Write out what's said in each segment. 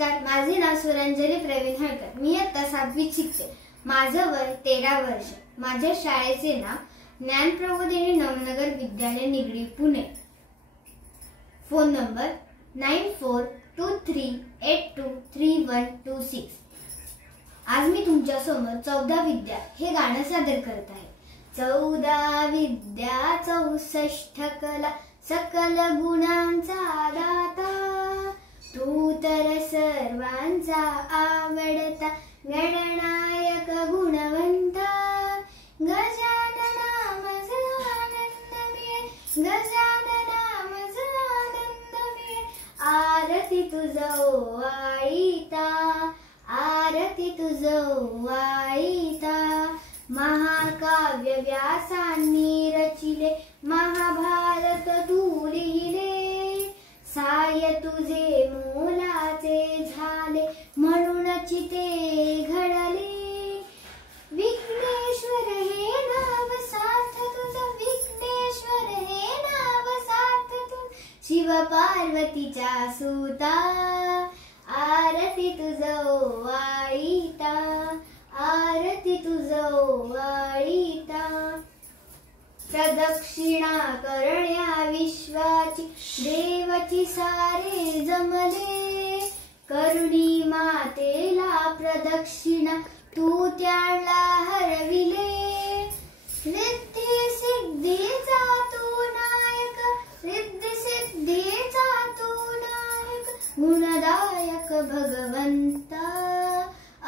नमस्कार, माझे नाव सुरंजली प्रवीण हळकर। मी आता 7वीत शिकते। माझं वय 13 वर्ष। माझ्या शाळेचे नाव ज्ञानप्रबोधिनी नवनगर विद्यालय निगडी पुणे। Phone number 9423823126। आज मी तुमच्या समोर 14 विद्या हे गाणं सादर करत आहे। 14 विद्या 64 कला सकल गुणांचा दाता, तू तर सर्वांचा आवडता गणनायक गुणवंता। गजानना मज आनंद मिळे, गजानना मज आनंद मिळे। आरती तुझो वाळीता, आरती तुझो वाळीता। महाकाव्य व्यासांनी रचिले, महाभारत तू लिहिले। साय तुझे मोलाचे झाले, म्हणूनच ते घडले। विघ्नेश्वर हे नाव सार्थ तुझं, विघ्नेश्वर हे नाव सार्थ तुझं। शिव पार्वतीचा सुता, आरती तुझो वाळीता, आरती तुझो वाळीता। प्रदक्षिणा करण्या विश्वाची देवाची सारे जमले। करुणी मातेला प्रदक्षिणा तू त्याला हरविले। रिद्धी सिद्धीचा तू नायक, रिद्धी सिद्धीचा तू नायक। गुणदायक भगवंता,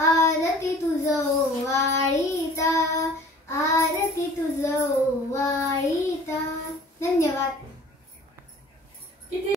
आरती तुझो वाळीता, आरती तुझो वाळीता। धन्यवाद।